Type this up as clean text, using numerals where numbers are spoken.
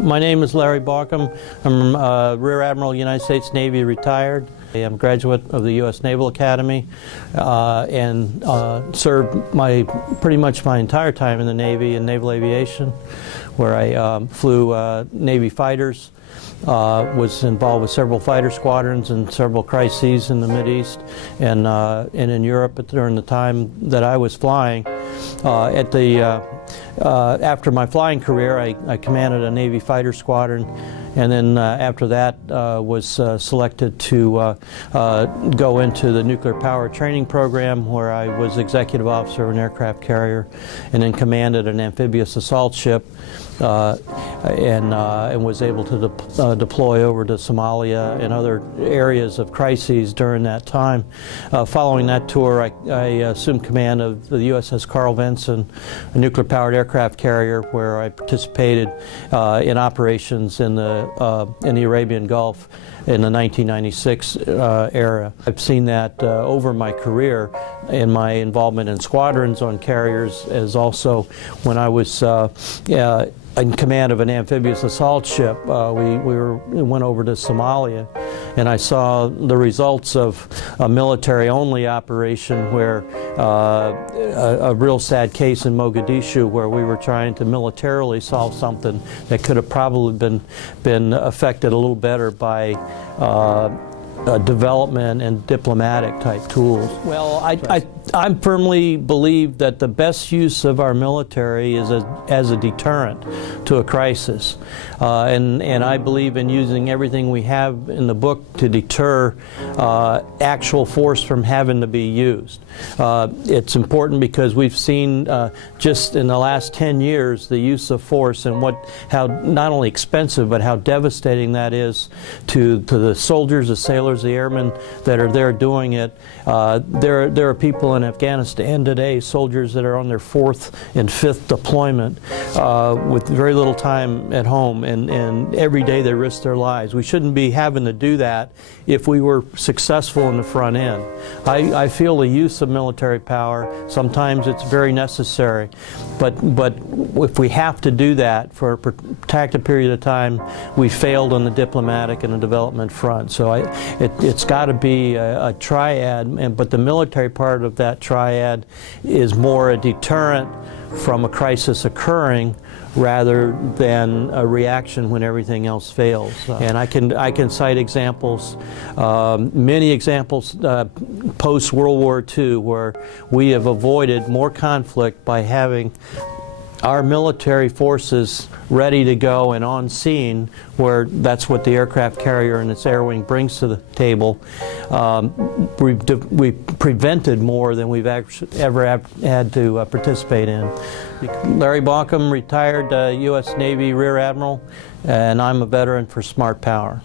My name is Larry Baucom. I'm Rear Admiral, United States Navy, retired. I'm a graduate of the U.S. Naval Academy and served pretty much my entire time in the Navy in naval aviation, where I flew Navy fighters, was involved with several fighter squadrons and several crises in the Mideast and in Europe during the time that I was flying. After my flying career, I commanded a Navy fighter squadron, and then after that was selected to go into the nuclear power training program, where I was executive officer of an aircraft carrier and then commanded an amphibious assault ship and was able to deploy over to Somalia and other areas of crises during that time. Following that tour, I assumed command of the USS Carl Vinson, a nuclear-powered aircraft carrier, where I participated in operations in the Arabian Gulf in the 1996 era. I've seen that over my career in my involvement in squadrons on carriers, as also when I was in command of an amphibious assault ship. We went over to Somalia, and I saw the results of a military-only operation where a real sad case in Mogadishu, where we were trying to militarily solve something that could have probably been affected a little better by development and diplomatic type tools. Well, I firmly believe that the best use of our military is as a deterrent to a crisis, and I believe in using everything we have in the book to deter actual force from having to be used. It's important because we've seen just in the last 10 years the use of force and how not only expensive but how devastating that is to the soldiers, the sailors, the airmen that are there doing it. There are people in Afghanistan today, soldiers that are on their 4th and 5th deployment with very little time at home, and every day they risk their lives. We shouldn't be having to do that if we were successful in the front end. I feel the use of military power, sometimes it's very necessary, but if we have to do that for a protracted period of time, we failed on the diplomatic and the development front. So it's got to be a triad, but the military part of that triad is more a deterrent from a crisis occurring rather than a reaction when everything else fails. And I can cite examples, many examples post-World War II, where we have avoided more conflict by having our military forces ready to go and on scene, where that's what the aircraft carrier and its air wing brings to the table. We've prevented more than we've ever had to participate in. Larry Baucom, retired U.S. Navy Rear Admiral, and I'm a veteran for smart power.